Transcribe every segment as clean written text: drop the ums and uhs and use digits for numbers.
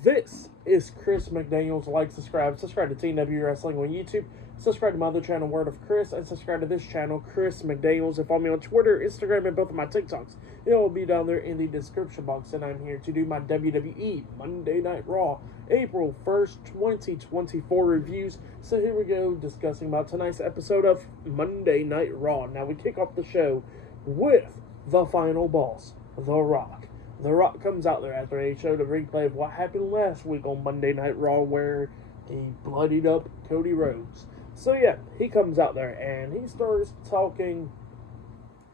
This is Chris McDaniels. Like, subscribe to TW Wrestling on YouTube. Subscribe to my other channel, Word of Chris, and subscribe to this channel, Chris McDaniels. And follow me on Twitter, Instagram, and both of my TikToks. It will be down there in the description box. And I'm here to do my WWE Monday Night Raw, April 1st, 2024 reviews. So here we go, discussing about tonight's episode of Monday Night Raw. Now we kick off the show with the final boss, The Rock. The Rock comes out there after a showed a replay of what happened last week on Monday Night Raw where he bloodied up Cody Rhodes. So yeah, he comes out there and he starts talking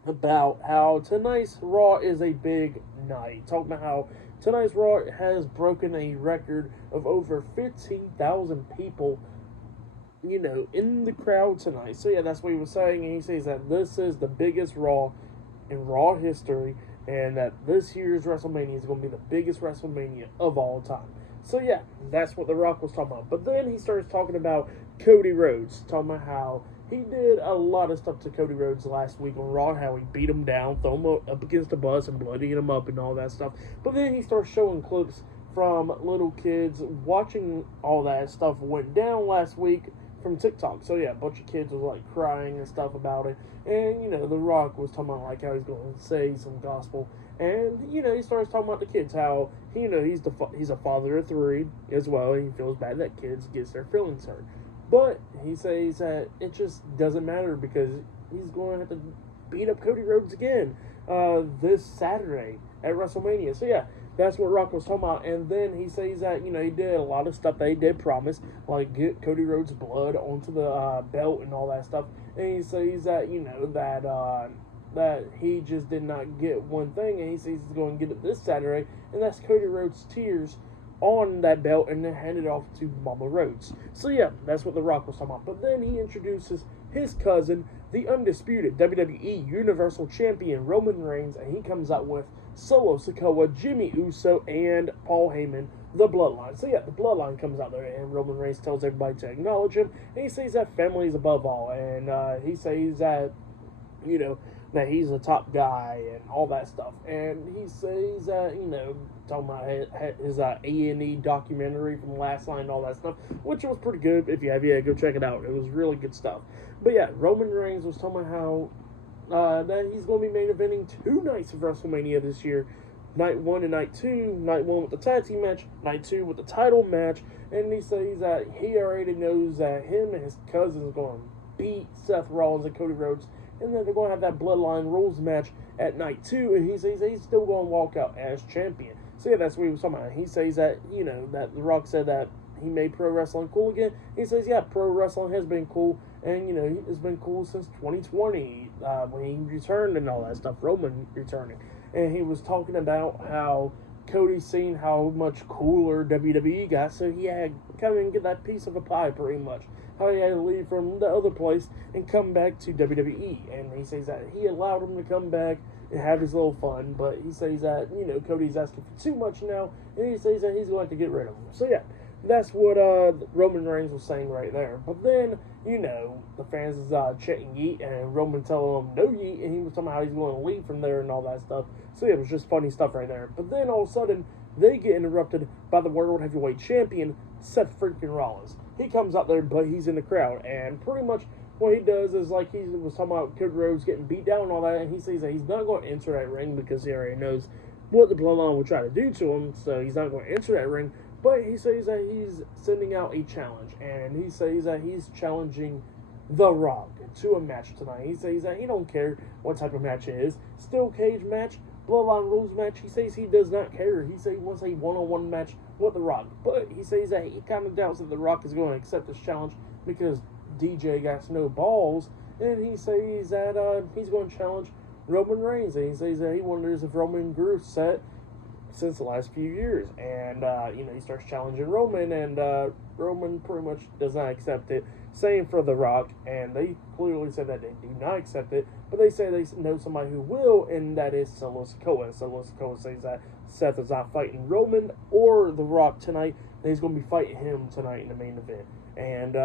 about how tonight's Raw is a big night. Talking about how tonight's Raw has broken a record of over 15,000 people, in the crowd tonight. So yeah, that's what he was saying. And he says that this is the biggest Raw in Raw history, and that this year's WrestleMania is going to be the biggest WrestleMania of all time. So yeah, that's what The Rock was talking about. But then he starts talking about Cody Rhodes, talking about how he did a lot of stuff to Cody Rhodes last week on Raw, how he beat him down, throw him up against the bus and bloodying him up and all that stuff. But then he starts showing clips from little kids watching all that stuff went down last week from TikTok. So yeah, a bunch of kids was like crying and stuff about it. And, The Rock was talking about like how he's going to say some gospel. And, he starts talking about the kids, how, he's a father of three as well. And he feels bad that kids gets their feelings hurt. But he says that it just doesn't matter because he's going to have to beat up Cody Rhodes again this Saturday at WrestleMania. So yeah, that's what Rock was talking about. And then he says that, he did a lot of stuff that he did promise, like get Cody Rhodes' blood onto the belt and all that stuff. And he says that, that he just did not get one thing, and he says he's going to get it this Saturday, and that's Cody Rhodes' tears on that belt and then hand it off to Mama Rhodes. So yeah, that's what The Rock was talking about. But then he introduces his cousin, the Undisputed WWE Universal Champion Roman Reigns, and he comes out with Solo Sikoa, Jimmy Uso, and Paul Heyman, the Bloodline. So yeah, the Bloodline comes out there, and Roman Reigns tells everybody to acknowledge him, and he says that family is above all, and he says that, that he's a top guy and all that stuff. And he says that, talking about his A&E documentary from last night and all that stuff, which was pretty good. If you have, go check it out. It was really good stuff. But yeah, Roman Reigns was talking about how that he's going to be main eventing 2 nights of WrestleMania this year. Night 1 and Night 2. Night 1 with the tag team match. Night 2 with the title match. And he says that he already knows that him and his cousin is going to beat Seth Rollins and Cody Rhodes. And then they're going to have that Bloodline Rules match at Night 2. And he says he's still going to walk out as champion. So yeah, that's what he was talking about. He says that, that The Rock said that he made pro wrestling cool again. He says, yeah, pro wrestling has been cool. And, it's been cool since 2020 when he returned and all that stuff. Roman returning. And he was talking about how Cody's seen how much cooler WWE got. So he had to come and get that piece of a pie pretty much. How he had to leave from the other place and come back to WWE. And he says that he allowed him to come back and have his little fun. But he says that, Cody's asking for too much now. And he says that he's going to have to get rid of him. So yeah, that's what Roman Reigns was saying right there. But then, the fans is chanting yeet and Roman telling him no yeet. And he was talking about how he's going to leave from there and all that stuff. So yeah, it was just funny stuff right there. But then all of a sudden, they get interrupted by the World Heavyweight Champion, Seth freaking Rollins. He comes out there, but he's in the crowd, and pretty much what he does is like he was talking about Cody Rhodes getting beat down and all that, and he says that he's not going to enter that ring because he already knows what the Bloodline will try to do to him, so he's not going to enter that ring. But he says that he's sending out a challenge, and he says that he's challenging The Rock to a match tonight. He says that he don't care what type of match it is, steel cage match, Bloodline Rules match. He says he does not care. He says he wants a one-on-one match with The Rock. But he says that he kind of doubts that The Rock is going to accept this challenge because DJ got no balls. And he says that he's going to challenge Roman Reigns. And he says that he wonders if Roman grew set since the last few years. And, he starts challenging Roman. And Roman pretty much does not accept it. Same for The Rock. And they clearly said that they do not accept it. But they say they know somebody who will, and that is Solo Sikoa. And Solo Sikoa says that Seth is not fighting Roman or The Rock tonight. And he's going to be fighting him tonight in the main event. And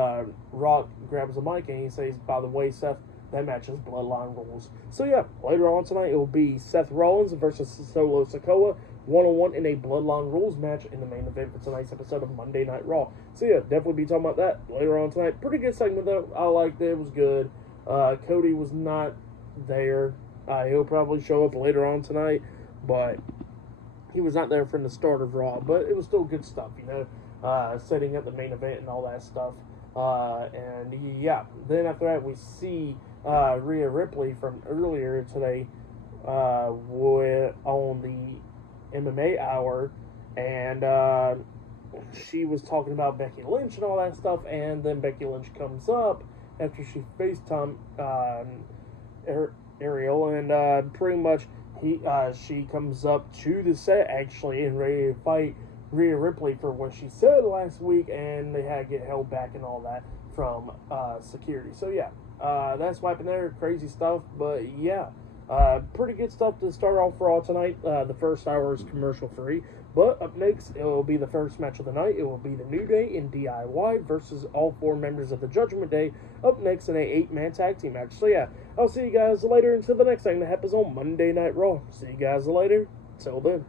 Rock grabs the mic and he says, by the way, Seth, that match is Bloodline Rules. So yeah, later on tonight it will be Seth Rollins versus Solo Sikoa. one-on-one in a Bloodline rules match in the main event for tonight's episode of Monday Night Raw. So yeah, definitely be talking about that later on tonight. Pretty good segment though. I liked it. It was good. Cody was not there. He'll probably show up later on tonight, but he was not there from the start of Raw. But it was still good stuff, you know, setting up the main event and all that stuff. And yeah, then after that we see Rhea Ripley from earlier today on the MMA Hour, and she was talking about Becky Lynch and all that stuff, and then Becky Lynch comes up after she FaceTime Ariel, and pretty much she comes up to the set actually and ready to fight Rhea Ripley for what she said last week, and they had to get held back and all that from security. So yeah, that's what happened there. Crazy stuff, but yeah, pretty good stuff to start off Raw tonight. The first hour is commercial free, but up next it will be the first match of the night. It will be the New Day in DIY versus all 4 members of the Judgment Day. Up next in a 8-man tag team match. So yeah, I'll see you guys later until the next thing that happens on Monday Night Raw. See you guys later. Till then.